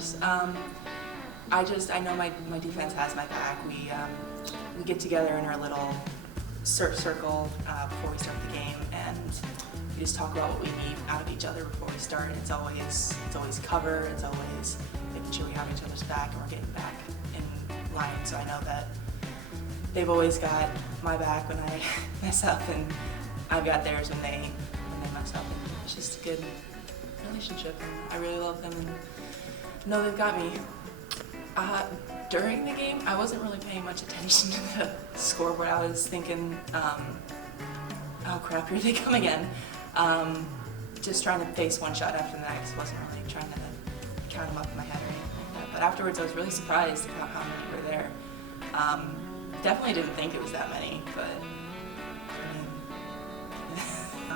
course. I know my defense has my back. We get together in our little surf circle before we start the game, and we just talk about what we need out of each other before we start. And it's always cover. It's always making sure we have each other's back and we're getting back in line. So I know that they've always got my back when I mess up, and I've got theirs when they mess up. And it's just a good relationship, and I really love them and know they've got me. During the game, I wasn't really paying much attention to the scoreboard. I was thinking, oh crap, here they come again. Just trying to face one shot after the next. Wasn't really trying to count them up in my head or anything like that. But afterwards, I was really surprised about how many were there. Definitely didn't think it was that many, but I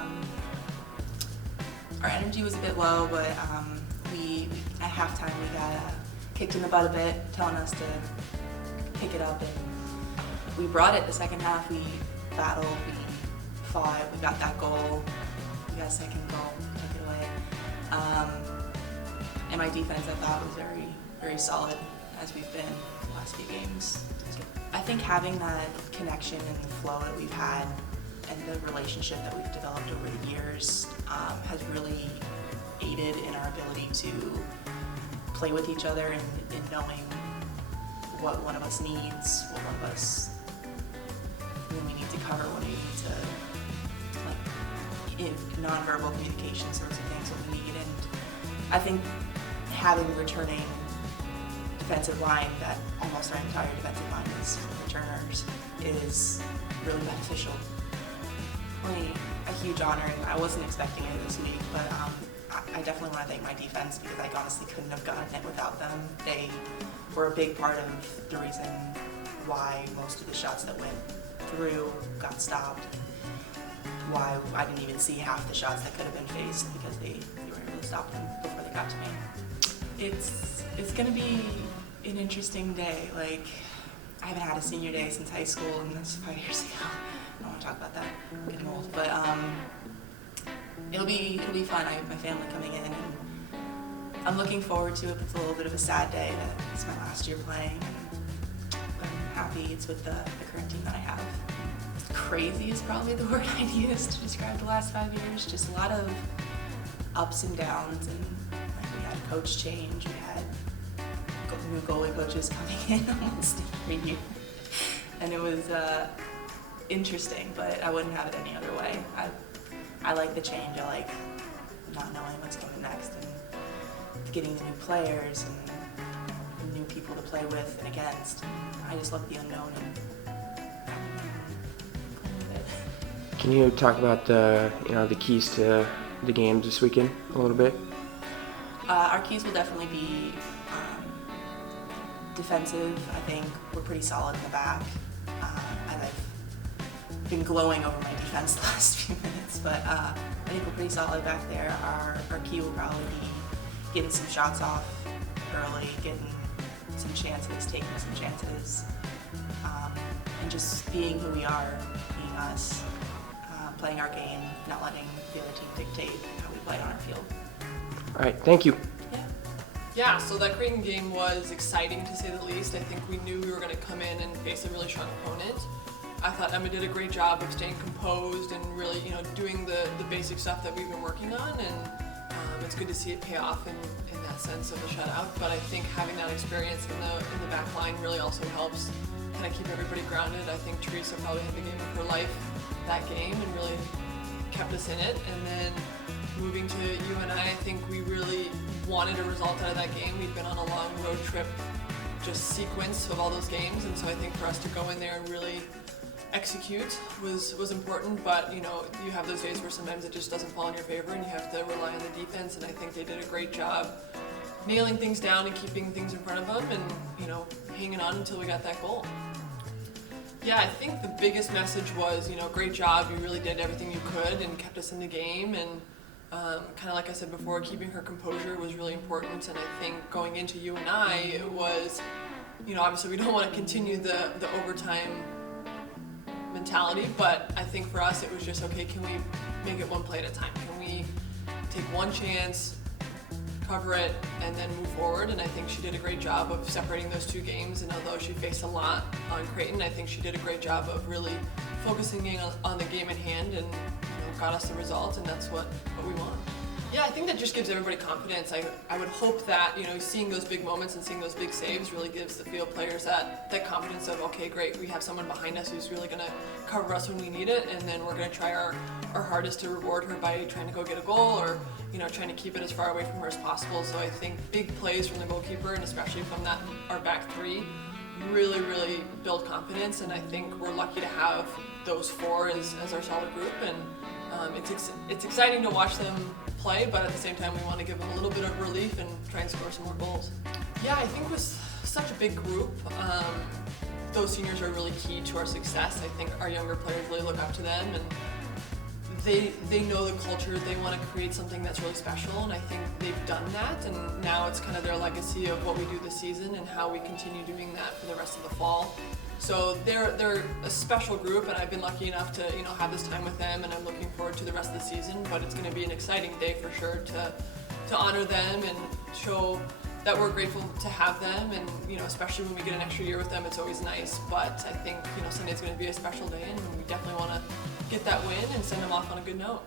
mean, our energy was a bit low, but at halftime we got kicked in the butt a bit, telling us to pick it up, and we brought it the second half. We battled, we fought, we got that goal, we got a second goal, took it away. And my defense, I thought, was very, very solid, as we've been the last few games. I think having that connection and the flow that we've had and the relationship that we've developed over the years has really aided in our ability to play with each other and knowing what one of us needs, what one of us, when we need to cover, when we need to, like, nonverbal communication sorts of things when we need. And I think having a returning defensive line that almost our entire defensive line is returners is really beneficial. Really a huge honor, and I wasn't expecting it this week, but I definitely want to thank my defense because I honestly couldn't have gotten it without them. They were a big part of the reason why most of the shots that went through got stopped. Why I didn't even see half the shots that could have been faced because they were able to stop them before they got to me. It's going to be an interesting day. Like, I haven't had a senior day since high school, and that's 5 years ago. I don't want to talk about that. I'm getting old, but it'll be fun. I have my family coming in, and I'm looking forward to it. It's a little bit of a sad day that it's my last year playing, but I'm happy it's with the current team that I have. Crazy is probably the word I'd use to describe the last 5 years. Just a lot of ups and downs, and like, we had a coach change, we had new goalie coaches coming in almost every year, and it was interesting, but I wouldn't have it any other way. I like the change. I like not knowing what's coming next and getting the new players and new people to play with and against. I just love the unknown. Can you talk about the keys to the games this weekend a little bit? Our keys will definitely be defensive. I think we're pretty solid in the back. I've been glowing over my defense the last few minutes, but I think we're pretty solid back there. Our key will probably be getting some shots off early, getting some chances, taking some chances, and just being who we are, being us, playing our game, not letting the other team dictate how we play on our field. All right, thank you. Yeah, so that Creighton game was exciting to say the least. I think we knew we were going to come in and face a really strong opponent. I thought Emma did a great job of staying composed and really, doing the basic stuff that we've been working on, and it's good to see it pay off in that sense of the shutout. But I think having that experience in the back line really also helps kind of keep everybody grounded. I think Teresa probably had the game of her life that game and really kept us in it. And then moving to UNI, I think we really wanted a result out of that game. We'd been on a long road trip, just sequence of all those games, and so I think for us to go in there and really execute was important. But you have those days where sometimes it just doesn't fall in your favor and you have to rely on the defense, and I think they did a great job nailing things down and keeping things in front of them and hanging on until we got that goal. Yeah, I think the biggest message was, great job, you really did everything you could and kept us in the game, and kind of like I said before, keeping her composure was really important. And I think going into UNI, it was, obviously we don't want to continue the overtime mentality, but I think for us it was just, okay, can we make it one play at a time? Can we take one chance, cover it, and then move forward. And I think she did a great job of separating those two games. And although she faced a lot on Creighton, I think she did a great job of really focusing in on the game at hand, and got us the result. And that's what we want. Yeah, I think that just gives everybody confidence. I would hope that, seeing those big moments and seeing those big saves really gives the field players that confidence of, okay, great, we have someone behind us who's really going to cover us when we need it, and then we're going to try our hardest to reward her by trying to go get a goal, or trying to keep it as far away from her as possible. So I think big plays from the goalkeeper, and especially from our back three, really, really build confidence. And I think we're lucky to have those four as our solid group, and it's exciting to watch them play, but at the same time we want to give them a little bit of relief and try and score some more goals. Yeah, I think with such a big group, those seniors are really key to our success. I think our younger players really look up to them, and they know the culture. They want to create something that's really special, and I think they've done that, and now it's kind of their legacy of what we do this season and how we continue doing that for the rest of the fall. So they're a special group, and I've been lucky enough to have this time with them, and I'm looking forward to the rest of the season. But it's going to be an exciting day for sure to honor them and show that we're grateful to have them, and especially when we get an extra year with them, it's always nice. But I think Sunday's going to be a special day, and we definitely want to get that win and send them off on a good note.